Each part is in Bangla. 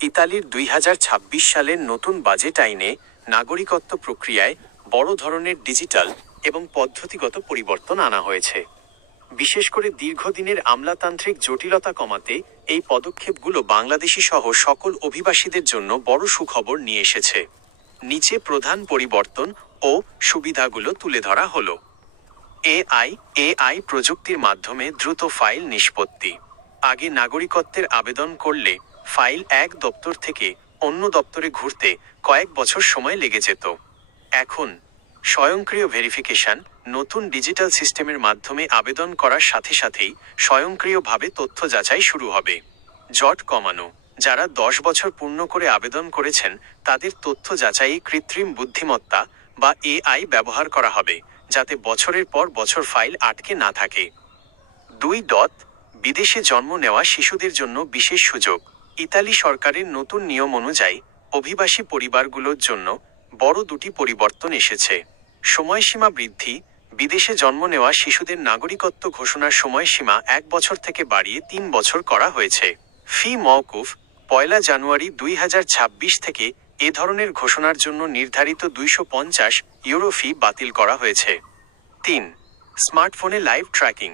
ইতালির ২০২৬ সালের নতুন বাজেট আইনে নাগরিকত্ব প্রক্রিয়ায় বড় ধরনের ডিজিটাল এবং পদ্ধতিগত পরিবর্তন আনা হয়েছে। বিশেষ করে দীর্ঘদিনের আমলাতান্ত্রিক জটিলতা কমাতে এই পদক্ষেপগুলো বাংলাদেশি সহ সকল অভিবাসীদের জন্য বড় সুখবর নিয়ে এসেছে। নিচে প্রধান পরিবর্তন ও সুবিধাগুলো তুলে ধরা হলো। এআই প্রযুক্তির মাধ্যমে দ্রুত ফাইল নিষ্পত্তি। আগে নাগরিকত্বের আবেদন করলে ফাইল এক দপ্তর থেকে অন্য দপ্তরে ঘুরতে কয়েক বছর সময় লেগে যেত। এখন স্বয়ংক্রিয় ভেরিফিকেশন, নতুন ডিজিটাল সিস্টেমের মাধ্যমে আবেদন করার সাথে সাথেই স্বয়ংক্রিয়ভাবে তথ্য যাচাই শুরু হবে। জট কমানো। যারা 10 বছর পূর্ণ করে আবেদন করেছেন তাদের তথ্য যাচাইয়ে কৃত্রিম বুদ্ধিমত্তা বা এআই ব্যবহার করা হবে, যাতে বছরের পর বছর ফাইল আটকে না থাকে। 2. বিদেশে জন্ম নেওয়া শিশুদের জন্য বিশেষ সুযোগ। ইতালি সরকারের নতুন নিয়ম অনুযায়ী অভিবাসী পরিবারগুলোর জন্য বড় দুটি পরিবর্তন এসেছে। সময়সীমা বৃদ্ধি। বিদেশে জন্ম নেওয়া শিশুদের নাগরিকত্ব ঘোষণার সময়সীমা 1 বছর থেকে বাড়িয়ে 3 বছর করা হয়েছে। ফি মওকুফ। 1 জানুয়ারি 2026 থেকে এ ধরনের ঘোষণার জন্য নির্ধারিত 250 ইউরো ফি বাতিল করা হয়েছে। 3. স্মার্টফোনে লাইভ ট্র্যাকিং।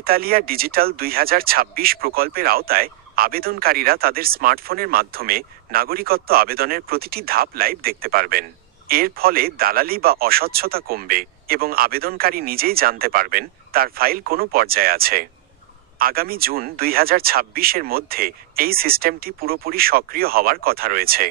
ইতালিয়া ডিজিটাল 2026 প্রকল্পের আওতায় আবেদনকারীরা তাদের স্মার্টফোনের মাধ্যমে নাগরিকত্ব আবেদনের প্রতিটি ধাপ লাইভ দেখতে পারবেন। এর ফলে দালালি বা অস্বচ্ছতা কমবে এবং আবেদনকারী নিজেই জানতে পারবেন তার ফাইল কোন পর্যায়ে আছে। আগামী জুন 2026-এর মধ্যে এই সিস্টেমটি পুরোপুরি সক্রিয় হওয়ার কথা রয়েছে।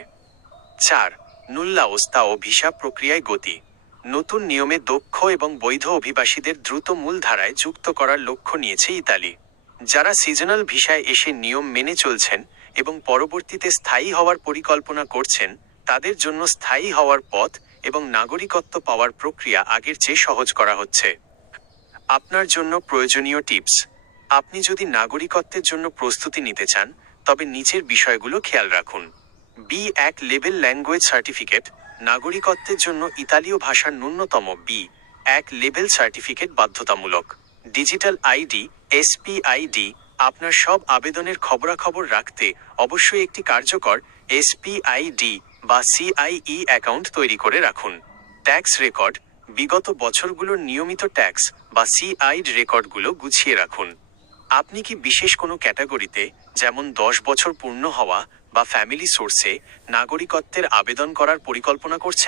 4. নুল্লাওস্তা ও ভিসা প্রক্রিয়ায় গতি। নতুন নিয়মে দক্ষ এবং বৈধ অভিবাসীদের দ্রুত মূলধারায় যুক্ত করার লক্ষ্য নিয়েছে ইতালি। যারা সিজনাল ভিসায় এসে নিয়ম মেনে চলছেন এবং পরবর্তীতে স্থায়ী হওয়ার পরিকল্পনা করছেন, তাদের জন্য স্থায়ী হওয়ার পথ এবং নাগরিকত্ব পাওয়ার প্রক্রিয়া আগের চেয়ে সহজ করা হচ্ছে। আপনার জন্য প্রয়োজনীয় টিপস। আপনি যদি নাগরিকত্বের জন্য প্রস্তুতি নিতে চান, তবে নিচের বিষয়গুলো খেয়াল রাখুন। B1 level language certificate. নাগরিকত্বের জন্য ইতালীয় ভাষার ন্যূনতম B1 লেভেল সার্টিফিকেট বাধ্যতামূলক। Digital ID SPID। আপনার সব আবেদনের খবরাখবর রাখতে অবশ্যই একটি কার্যকর SPID বা CIE অ্যাকাউন্ট তৈরি করে রাখুন। Tax record. বিগত বছরগুলোর নিয়মিত ট্যাক্স বা CID রেকর্ডগুলো গুছিয়ে রাখুন। আপনি কি বিশেষ কোনো ক্যাটাগরিতে, যেমন 10 বছর পূর্ণ হওয়া বা ফ্যামিলি সোর্সে, নাগরিকত্বের আবেদন করার পরিকল্পনা করছেন?